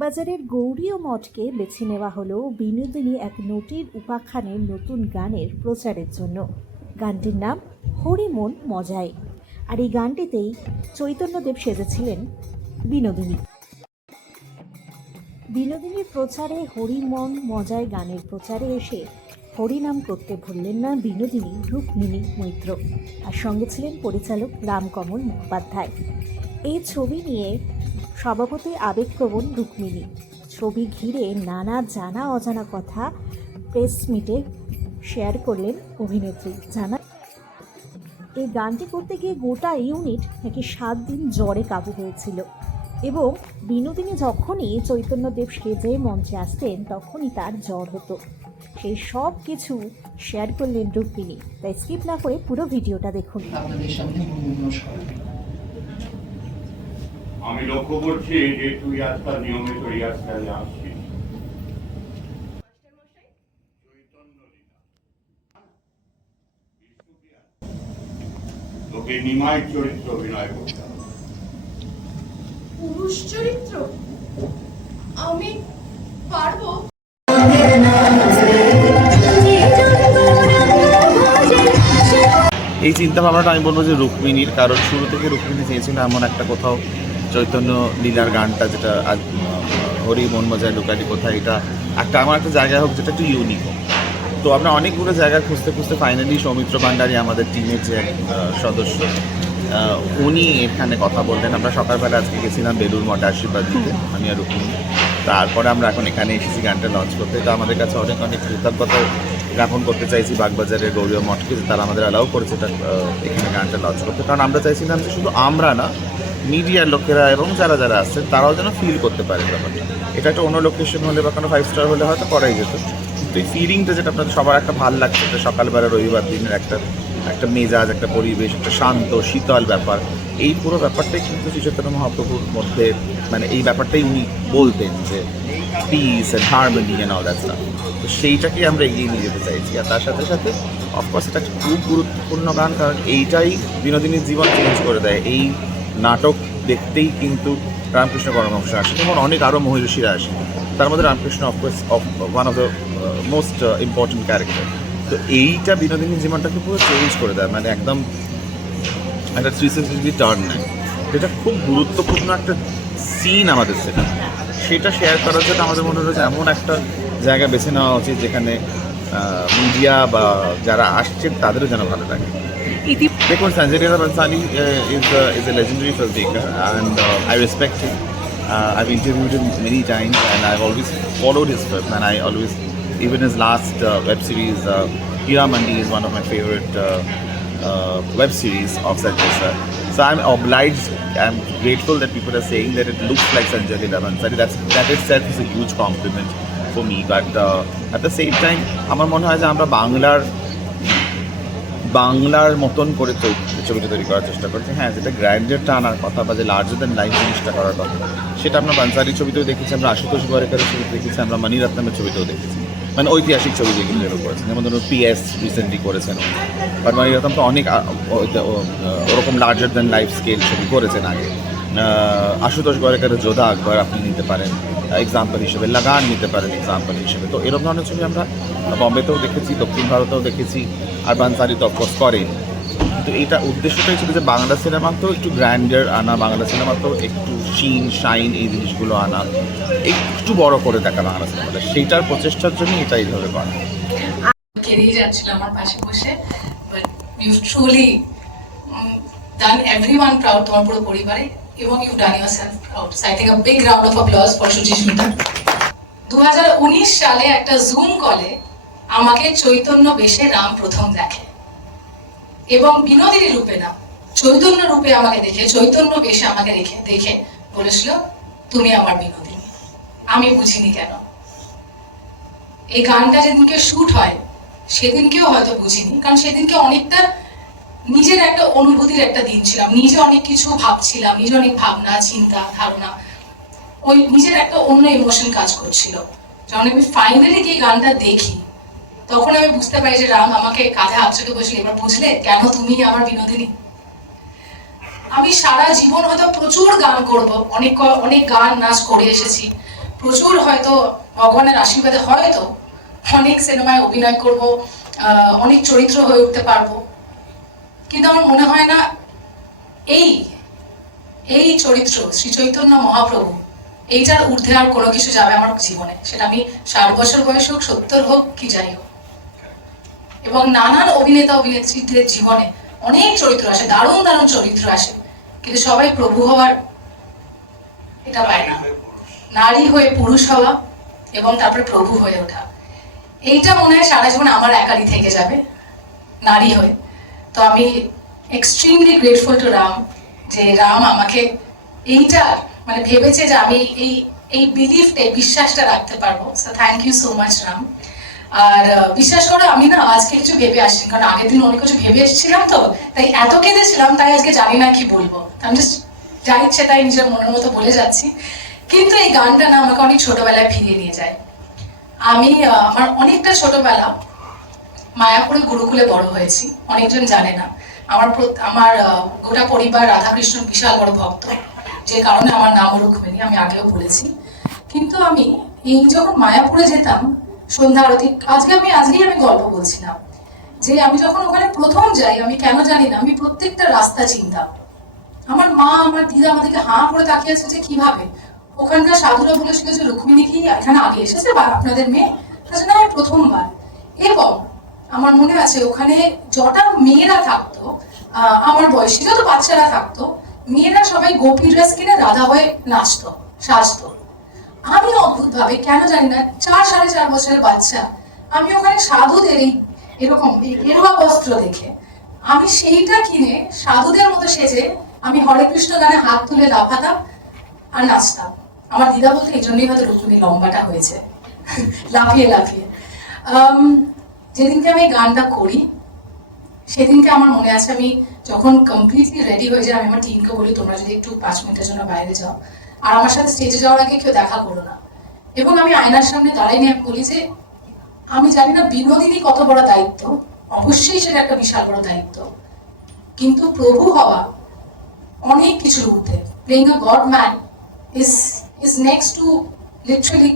বাগবাজারের গৌরী ও মঠকে বেছে নেওয়া হলো বিনোদিনী এক নটির উপাখ্যানের নতুন গানের প্রচারের জন্য। গানটির নাম হরিমন মজায় আর এই গানটিতেই চৈতন্যদেব সেজেছিলেন বিনোদিনী। বিনোদিনীর প্রচারে হরিমন মজায় গানের প্রচারে এসে হরিনাম করতে ভুললেন না বিনোদিনী রুক্মিণী মৈত্র। আর সঙ্গে ছিলেন পরিচালক রামকমল মুখোপাধ্যায়। এই ছবি নিয়ে স্বভাবতই আবেগপ্রবণ রুক্মিণী। ছবি ঘিরে নানা জানা অজানা কথা প্রেস মিটে শেয়ার করলেন অভিনেত্রী। জানা এই গানটি করতে গিয়ে গোটা ইউনিট নাকি সাত দিন জ্বরে কাবু হয়েছিল এবং বিনোদিনী যখনই চৈতন্যদেব সেজে মঞ্চে আসতেন তখনই তার জ্বর হতো। সেই সব কিছু শেয়ার করলেন রুক্মিণী। তাই স্কিপ না করে পুরো ভিডিওটা দেখুন। আপনাদের সামনে আমি লক্ষ্য করছি যে তুই আজকাল নিয়মিত রিহার্সালে আসছিস তোকে নিমাই চরিত্র অভিনয় করতে পুরুষ চরিত্র? আমি পারব? এই চিন্তা ভাবনাটা আমি বলব যে রুক্মিণীর কারণ শুরু থেকে রুক্মিণী চেয়েছিল এমন একটা কোথাও চৈতন্য লীলার গানটা যেটা হরি মন মজায় লুকালি কোথায় এটা একটা আমার একটা জায়গা হোক যেটা একটু ইউনিক হোক। তো আমরা অনেকগুলো জায়গা খুঁজতে খুঁজতে ফাইনালি সৌমিত্র ভান্ডারী আমাদের টিমের যে এক, সদস্য উনি এখানে কথা বললেন। আমরা সকালবেলা আজকে গেছিলাম বেলুর মঠে আশীর্বাদ দিতে আমি আর রুক্মিণী। তারপরে আমরা এখন এখানে এসেছি গানটা লঞ্চ করতে। তো আমাদের কাছে অনেক অনেক কৃতজ্ঞতা জ্ঞাপন করতে চাইছি বাগবাজারের গৌরীয় মঠকে যে তারা আমাদের অ্যালাউ করেছে এটা এখানে গানটা লঞ্চ করতে। কারণ আমরা চাইছিলাম যে শুধু আমরা না মিডিয়ার লোকেরা এবং যারা যারা আসছেন তারাও যেন ফিল করতে পারে ব্যাপারটা। এটা একটা অন্য লোকেশন হলে বা কোনো ফাইভ স্টার হলে হয়তো করাই যেত। কিন্তু এই ফিলিংটা যেটা আপনাদের সবার একটা ভালো লাগছে, এটা সকালবেলা রবিবার দিনের একটা একটা মেজাজ, একটা পরিবেশ, একটা শান্ত, শীতল ব্যাপার, এই পুরো ব্যাপারটাই কিন্তু শ্রীচৈতন্য মহাপ্রভুর মধ্যে মানে এই ব্যাপারটাই উনি বলতেন যে peace and harmony and all that তো সেইটাকেই আমরা এগিয়ে নিয়ে যেতে চাইছি। আর তার সাথে সাথে অফকোর্স এটা খুব গুরুত্বপূর্ণ গান, কারণ এইটাই বিনোদিনীর জীবন চেঞ্জ করে দেয়। এই নাটক দেখতেই কিন্তু রামকৃষ্ণ পরমহংস আসে। যেমন অনেক আরও মহিষীরা আসে। তার মধ্যে Ramakrishna of course of one of the most important character তো এইটা বিনোদিনী জীবনটাকে পুরো চেঞ্জ করে দেয়। মানে একদম একটা থ্রি সিক্সটি টার্ন নেয়। যেটা খুব গুরুত্বপূর্ণ একটা সিন আমাদের সেটা। সেটা শেয়ার করার জন্য আমাদের মনে যে এমন একটা জায়গা বেছে নেওয়া উচিত যেখানে মিডিয়া বা যারা আসছেন তাদেরও যেন ভালো লাগে। দেখুন Sanjay Leela Bhansali is is a legendary filmmaker and uh, I respect him. Uh, I've interviewed him many times and I've always followed his film and I always, even his last uh, web series, uh, Hira Mandi is one of my favorite uh, uh, web series of Sanjay sir. So I'm obliged, I'm grateful that people are saying that it looks like Sanjay Leela Bhansali. That's, that itself is a huge compliment for me. But uh, at the same time, আমার মনে হয় যে আমরা বাংলার বাংলার মতন করে ছবিটা তৈরি করার চেষ্টা করছি। হ্যাঁ যেটা গ্র্যান্ডেরটা আনার কথা বা যে লার্জার দেন লাইফ জিনিসটা করার কথা, সেটা আমরা বানসারি ছবিতেও দেখেছি, আমরা আশুতোষ গোয়ারেকারের ছবিতে দেখেছি, আমরা মণিরত্নমের ছবিতেও দেখেছি। মানে ঐতিহাসিক ছবি যেগুলো যেগুলো করেছেন যেমন ধরুন পিএস রিসেন্টলি করেছেন। বাট মণিরত্নম তো অনেক ওরকম লার্জার দেন লাইফ স্কেল ছবি করেছেন আগে। আশুতোষ গোয়ারেকারের যোধা আকবর আপনি নিতে পারেন এক্সাম্পল হিসেবে লাগান নিতে পারেন এক্সাম্পল হিসেবে। তো এরকম ধরনের ছবি আমরা বম্বেতেও দেখেছি, দক্ষিণ ভারতেও দেখেছি। আর বানসারি তো অফকোর্স করেন কিন্তু এটা উদ্দেশ্যটাই ছিল যে বাংলা সিনেমা তো একটু গ্র্যান্ডার আনা, বাংলা সিনেমা তো একটু শিন শাইন এই জিনিসগুলো আনা, একটু বড় করে দেখা বাংলা সিনেমাটা। সেইটার প্রচেষ্টার জন্য এটা এইভাবে করা। কেঁদেই যাচ্ছিল আমার পাশে বসে you truly done everyone proud তোমার পুরো পরিবারে, এবং you done yourself proud a big round of applause for Suchismita দু সালে একটা জুম কলে আমাকে চৈতন্য বেশে রাম প্রথম দেখে। এবং বিনোদিনী রূপে না, চৈতন্য রূপে আমাকে দেখে, চৈতন্য বেশে আমাকে রেখে দেখে বলেছিল, তুমি আমার বিনোদিনী। আমি বুঝিনি কেন? এই গানটা যেদিনকে শুট হয়, সেদিনকেও হয়তো বুঝিনি, কারণ সেদিনকে অনেকটা নিজের একটা অনুভূতির একটা দিন ছিলাম। নিজে অনেক কিছু ভাবছিলাম, নিজে অনেক ভাবনা, চিন্তা, ধারণা, ওই নিজের একটা অন্য ইমোশন কাজ করছিল। যখন আমি ফাইনালি গিয়ে গানটা দেখি তখন আমি বুঝতে পারি যে রাম আমাকে কাঁধে চেপে বসে এবার বুঝলে কেন তুমি আমার বিনোদিনী? আমি সারা জীবন হয়তো প্রচুর গান করব, অনেক অনেক গান, নাচ করে এসেছি। প্রচুর হয়তো ভগবানের আশীর্বাদে হয়তো অনেক সিনেমায় অভিনয় করব অনেক চরিত্র হয়ে উঠতে পারব। কিন্তু আমার মনে হয় না, এই এই চরিত্র শ্রী চৈতন্য মহাপ্রভু, এইটার ঊর্ধ্বে আর কোনো কিছু যাবে আমার জীবনে। সেটা আমি ষাট বছর বয়স হোক, সত্তর হোক, কি যাই হোক। এবং নানান অভিনেতা অভিনেত্রীদের জীবনে অনেক চরিত্র আসে, দারুণ দারুণ চরিত্র আসে। কিন্তু সবাই প্রভু হওয়ার এটা পায় না। নারী হয়ে পুরুষ হওয়া এবং তারপরে প্রভু হয়ে ওঠা। এইটা মনে হয় সারা জীবন আমার একারই থেকে যাবে, নারী হয়ে। তো আমি এক্সট্রিমলি গ্রেটফুল টু রাম যে রাম আমাকে এইটা মানে ভেবেছে যে আমি এই এই বিলিফটা এই বিশ্বাসটা রাখতে পারব। So thank you so much Ram. আর বিশ্বাস করো, আমি না আজকে কিছু ভেবে আসছি কারণ আগের দিন অনেক কিছু ভেবে এসেছিলাম তো, তাই এত কেঁদেছিলাম, তাই আজকে জানি না কি বলব। আমি জাস্ট যা ইচ্ছে তাই নিজের মনের মতো বলে যাচ্ছি। কিন্তু এই গানটা না আমাকে অনেক ছোটবেলায় ফিরিয়ে নিয়ে যায়। আমি আমার অনেকটা ছোটবেলা মায়াপুরে গুরুকুলে বড় হয়েছি, অনেকজন জানে না। আমার আমার গোটা পরিবার রাধাকৃষ্ণ বিশাল বড় ভক্ত, যে কারণে আমার নাম রুক্মিণী আমি আগেও বলেছি। কিন্তু আমি এই যখন মায়াপুরে যেতাম সন্ধ্যা আরতি। আজকে আমি আজকেই আমি গল্প বলছিলাম। যে আমি যখন ওখানে প্রথম যাই, আমি কেন জানি না, আমি প্রত্যেকটা রাস্তা চিনতাম। আমার মা, আমার দিদা আমাদেরকে হাঁ করে তাকিয়ে আছে যে কীভাবে? ওখানকার সাধুরা বলেছিল যে, রুক্মিণী কি এখানে আগে এসেছে বা আপনাদের মেয়ে? না আমি প্রথমবার। এবং আমার মনে আছে, ওখানে যটা মেয়েরা থাকতো আমার বয়সী যত বাচ্চারা থাকতো, মেয়েরা সবাই গোপী ড্রেস কিনে রাধা হয়ে নাচতো, সাজতো। আমি অদ্ভুত ভাবে কেন জানি না, চার সাড়ে চার বছরের বাচ্চা। আমি ওখানে সাধুদের এই এরকম গেরুয়া বস্ত্র দেখে। আমি সেইটা কিনে সাধুদের মতো সেজে আমি হরে কৃষ্ণ গানে হাত তুলে লাফাতাম আর নাচতাম। আমার দিদা বলতে, এই জন্যই হয়তো রুক্মিণী লম্বাটা হয়েছে। লাফিয়ে লাফিয়ে। যেদিনকে আমি গানটা করি, সেদিনকে আমার মনে আছে আমি যখন কমপ্লিটলি রেডি হয়ে যাই, আমি আমার টিমকে বলি, তোমরা যদি একটু পাঁচ মিনিটের জন্য বাইরে যাও। আর আমার সাথে স্টেজে যাওয়ার আগে কেউ দেখা করো না। এবং আমি আয়নার সামনে দাঁড়াই নিয়ে বলি যে, আমি জানি না বিনোদিনী কত বড় দায়িত্ব। অবশ্যই সেটা একটা বিশাল বড় দায়িত্ব। কিন্তু প্রভু হওয়া অনেক কিছুর ঊর্ধ্বে। Playing a god man is is next to literally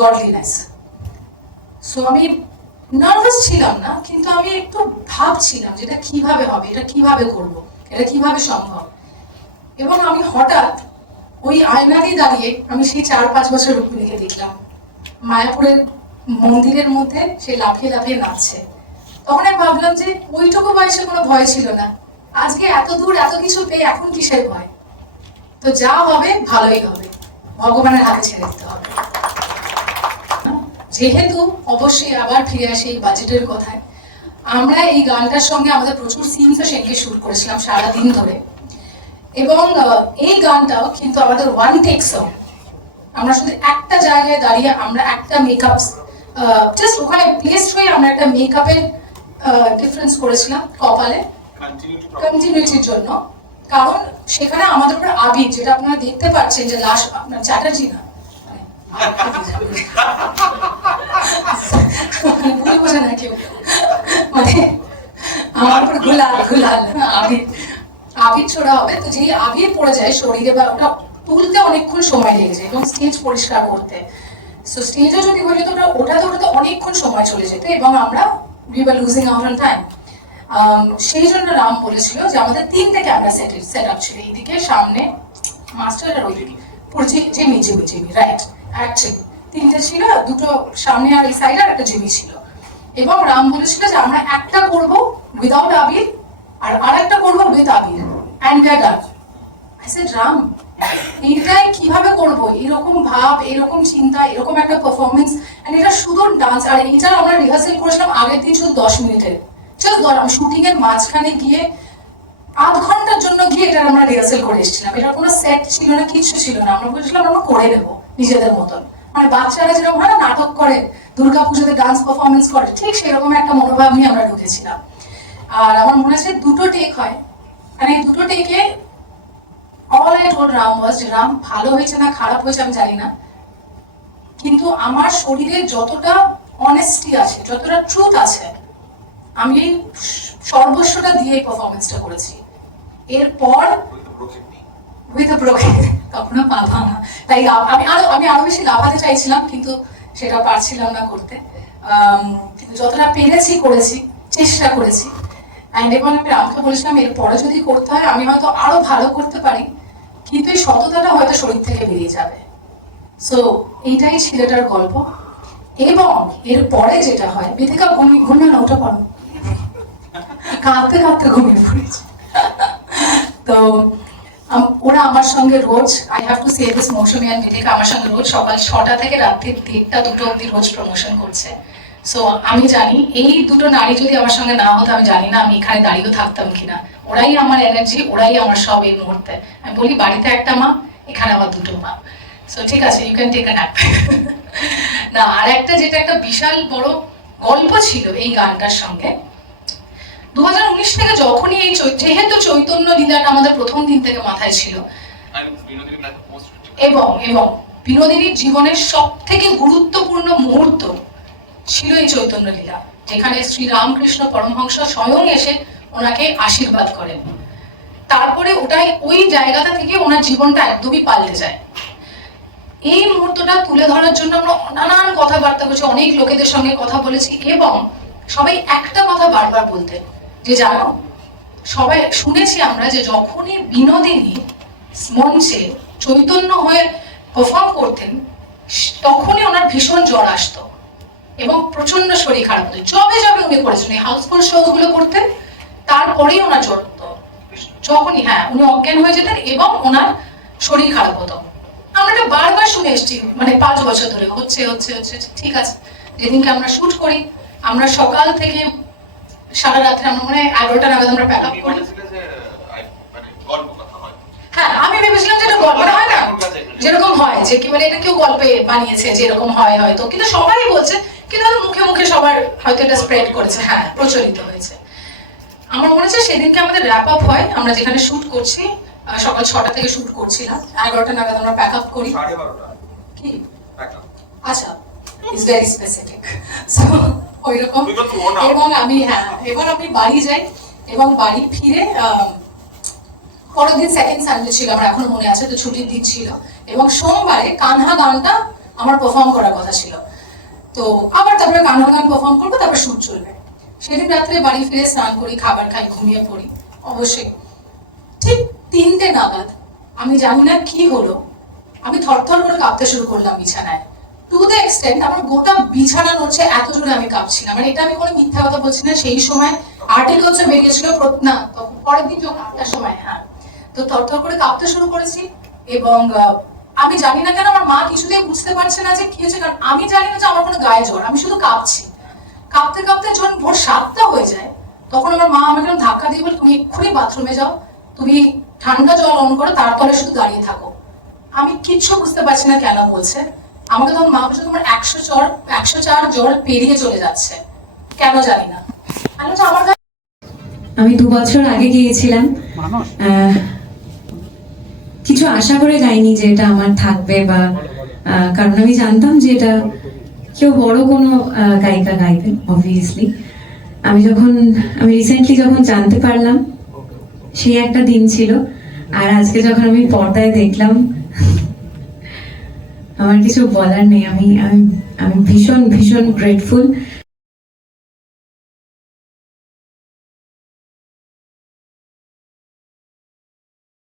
godliness so আমি নার্ভাস ছিলাম না, কিন্তু আমি একটু ভাবছিলাম যে এটা কীভাবে হবে, এটা কীভাবে করব, এটা কীভাবে সম্ভব। এবং আমি হঠাৎ ওই আয়না দিয়ে দাঁড়িয়ে আমি সেই চার পাঁচ বছর রুক্মিণীকে দেখলাম। মায়াপুরের মন্দিরের মধ্যে সে লাফিয়ে লাফিয়ে নাচছে। তখন আমি ভাবলাম যে ওইটুকু বয়সে কোনো ভয় ছিল না। আজকে এত দূর এত কিছু পেয়ে এখন কিসের ভয়? তো যা হবে, ভালোই হবে। ভগবানের হাতে ছেড়ে দিতে হবে। যেহেতু অবশ্যই আবার ফিরে আসি এই বাজেটের কথায়, আমরা এই গানটার সঙ্গে আমাদের প্রচুর সিনসও সেদিকে শুট করেছিলাম সারাদিন ধরে। এবং এই গানটাও কিন্তু আমাদের ওয়ান টেক সং আমরা শুধু একটা জায়গায় দাঁড়িয়ে আমরা একটা মেকআপ জাস্ট ওখানে প্লেস হয়ে আমরা একটা মেকআপের ডিফারেন্স করেছিলাম কপালে। কন্টিনিউটির জন্য। কারণ সেখানে আমাদের উপর আবির যেটা আপনারা দেখতে পাচ্ছেন যে লাশ আপনার চ্যাটার্জি না। ভুল বোঝে না কেউ। মানে আমার উপর গুলাল গুলাল আবির আবির ছোড়া হবে, তো যেই আবির পড়ে যায় শরীরে বা ওটা তুলতে অনেকক্ষণ সময় লেগে যায় এবং স্টেজ পরিষ্কার করতে। সো স্টেজে যদি বলি তো ওটা ওটাতে ওটাতে অনেকক্ষণ সময় চলে যেত এবং আমরা we were losing out on time সেই জন্য রাম বলেছিল যে আমাদের তিনটে ক্যামেরা সেট সেট আপ ছিল। এইদিকে সামনে মাস্টার আর ওইদিকে। পুরো জি- Jimmy Jimmy Jimmy right actually তিনটে ছিল, দুটো সামনে আর এই সাইড আর একটা জিমি ছিল। এবং রাম বলেছিল যে আমরা একটা করব উইদাউট আবির আর আরেকটা করব with Abir I said Ram কীভাবে করব? এরকম ভাব, এরকম চিন্তা, এরকম একটা পারফরমেন্স এন্ড এটা শুধু ডান্স আর এইটা আমরা রিহার্সাল করেছিলাম আগের দিন শুধু দশ মিনিটের। জাস্ট ধর শুটিং এর মাঝখানে গিয়ে আধ ঘণ্টার জন্য গিয়ে এটা আমরা রিহার্সাল করে এসেছিলাম। এটা কোনো সেট ছিল না, কিছু ছিল না। আমরা বলেছিলাম, আমরা করে নেব নিজেদের মতন। মানে বাচ্চারা যেরকম হয় না, নাটক করে দুর্গা পুজোতে ডান্স পারফরমেন্স করে, ঠিক সেরকম একটা মনোভাব নিয়ে আমরা ঢুকেছিলাম। আর আমার মনে আছে দুটো টেক হয়। মানে দুটো টেকে all I told Ram was Ram ভালো হয়েছে না খারাপ হয়েছে আমি জানি না। কিন্তু আমার শরীরে যতটা অনেস্টি আছে, যতটা ট্রুথ আছে, আমি সর্বস্বটা দিয়ে পারফরমেন্সটা করেছি। এরপর উইথ ব্রোকেন কখনো পাবা না। তাই আমি আরও আমি আরও বেশি লাফাতে চাইছিলাম, কিন্তু সেটা পারছিলাম না করতে। কিন্তু যতটা পেরেছি করেছি, চেষ্টা করেছি অ্যান্ড এবং আমি রামকে বলেছিলাম, এরপরে যদি করতে হয়, আমি হয়তো আরও ভালো করতে পারি। কিন্তু এই সততাটা হয়তো শরীর থেকে বেরিয়ে যাবে। সো এইটাই ছেলেটার গল্প। এবং এরপরে যেটা হয়, বিথিকা ঘুমি ঘুমে না ওটা পড়ো কাঁদতে কাঁদতে ঘুমিয়ে পড়েছে। তো ওরা আমার সঙ্গে রোজ I have to say this Moushumi আর মিথিকা আমার সঙ্গে রোজ সকাল ছটা থেকে রাত্রি তিনটা দুটো অবধি রোজ প্রমোশন করছে। সো আমি জানি এই দুটো নারী যদি আমার সঙ্গে না হতো আমি জানি না আমি এখানে দাঁড়িয়েও থাকতাম কিনা। ওরাই আমার এনার্জি ওরাই আমার সব এই মুহূর্তে। আমি বলি বাড়িতে একটা মা এখানে আবার দুটো মা। সো ঠিক আছে ইউ ক্যান টেক ন্যাপ না আর একটা যেটা একটা বিশাল বড় গল্প ছিল এই গানটার সঙ্গে। দু হাজার উনিশ থেকে যখনই এই যেহেতু চৈতন্য লীলাটা আমাদের প্রথম দিন থেকে মাথায় ছিল এবং এবং বিনোদিনীর জীবনের সব থেকে গুরুত্বপূর্ণ মুহূর্ত ছিল এই চৈতন্য লীলা, যেখানে শ্রী রামকৃষ্ণ পরমহংস স্বয়ং এসে ওনাকে আশীর্বাদ করেন। তারপরে ওটাই ওই জায়গাটা থেকে ওনার জীবনটা একদমই পাল্টে যায়। এই মুহূর্তটা তুলে ধরার জন্য আমরা নানান কথাবার্তা বলছি, অনেক লোকেদের সঙ্গে কথা বলেছি এবং সবাই একটা কথা বারবার বলতেন যে জানো, সবাই শুনেছি আমরা যে যখনই বিনোদিনী মঞ্চে চৈতন্য হয়ে পারফর্ম করতেন, তখনই ওনার ভীষণ জ্বর আসতো। এবং প্রচণ্ড শরীর খারাপ হতো। যবে যবে উনি করেছেন হাউসফুল শো গুলো করতেন তারপরেই ওনার জ্বর হতো। যখনই হ্যাঁ উনি অজ্ঞান হয়ে যেতেন এবং ওনার শরীর খারাপ হতো। আমরা এটা বারবার শুনে এসেছি মানে পাঁচ বছর ধরে হচ্ছে হচ্ছে হচ্ছে ঠিক আছে। যেদিনকে আমরা শুট করি আমরা সকাল থেকে সারা রাত্রে আমরা মনে এগারোটা নাগাদ আমরা প্যাক আপ করি। হ্যাঁ। আমি ভেবেছিলাম যে এটা গল্প হয় না? যেরকম হয় যে কি মানে এটা কেউ গল্পে বানিয়েছে যেরকম হয় হয়তো। কিন্তু সবাই বলছে কিন্তু মুখে মুখে সবার হয়তো এটা স্প্রেড করেছে হ্যাঁ প্রচলিত হয়েছে। আমার মনে হচ্ছে সেদিনকে আমাদের র্যাপ আপ হয়। আমরা যেখানে শুট করছি সকাল ছটা থেকে শুট করছিলাম। এগারোটা নাগাদ আমরা প্যাক আপ করি। কি? আচ্ছা ইজ ভেরি স্পেসিফিক সো ওইরকম। এবং আমি হ্যাঁ এবার আমি বাড়ি যাই এবং বাড়ি ফিরে পরের দিন সেকেন্ড সানডে ছিল আমার এখনও মনে আছে তো ছুটির দিন ছিল। এবং সোমবারে কানহা গানটা আমার পারফর্ম করার কথা ছিল। তো আবার তারপরে কানহা গান পারফর্ম করব, তারপর শুট চলবে। সেদিন রাত্রে বাড়ি ফিরে স্নান করি, খাবার খাই, ঘুমিয়ে পড়ি, অবশ্যই। ঠিক তিনটে নাগাদ, আমি জানি না কি হলো, আমি থরথর করে কাঁপতে শুরু করলাম বিছানায়। টু দ্য এক্সটেন্ট আমার গোটা বিছানা নড়ছে, এত জোরে আমি কাঁপছিলাম। মানে এটা আমি কোনো মিথ্যা কথা বলছি না, সেই সময় আর্টিকেলসে বেরিয়েছিল, প্র- না, তখন পরের দিন যখন আটটার সময় হ্যাঁ। তো থরথর করে কাঁপতে শুরু করেছি এবং আমি জানি না কেন আমার মা কিছুতেই বুঝতে পারছে না যে কি হয়েছে কারণ আমি জানি না যে আমার কোনো গায়ে জ্বর আমি শুধু কাঁপছি। কাঁপতে কাঁপতে যখন ভোর সাতটা হয়ে যায় তখন আমার মা আমাকে ধাক্কা দিয়ে বলে তুমি এক্ষুনি বাথরুমে যাও তুমি ঠান্ডা জল অন করো তারপরে শুধু দাঁড়িয়ে থাকো। আমি কিচ্ছু বুঝতে পারছি না কেন বলছে। আমাকে তখন মা বলছে তোমার একশো চর একশো চার জল পেরিয়ে চলে যাচ্ছে। কেন জানি না। আমি আমার আমি দু বছর আগে গিয়েছিলাম আহ, কিছু আশা করে যাইনি যে এটা আমার থাকবে বা কারণ আমি জানতাম যে এটা কেউ বড় কোনো গায়িকা গাইবেন অবভিয়াসলি আমি যখন, আমি রিসেন্টলি যখন জানতে পারলাম, সেই একটা দিন ছিল। আর আজকে যখন আমি পর্দায় দেখলাম, আমার কিছু বলার নেই। আমি আমি আমি ভীষণ ভীষণ গ্রেটফুল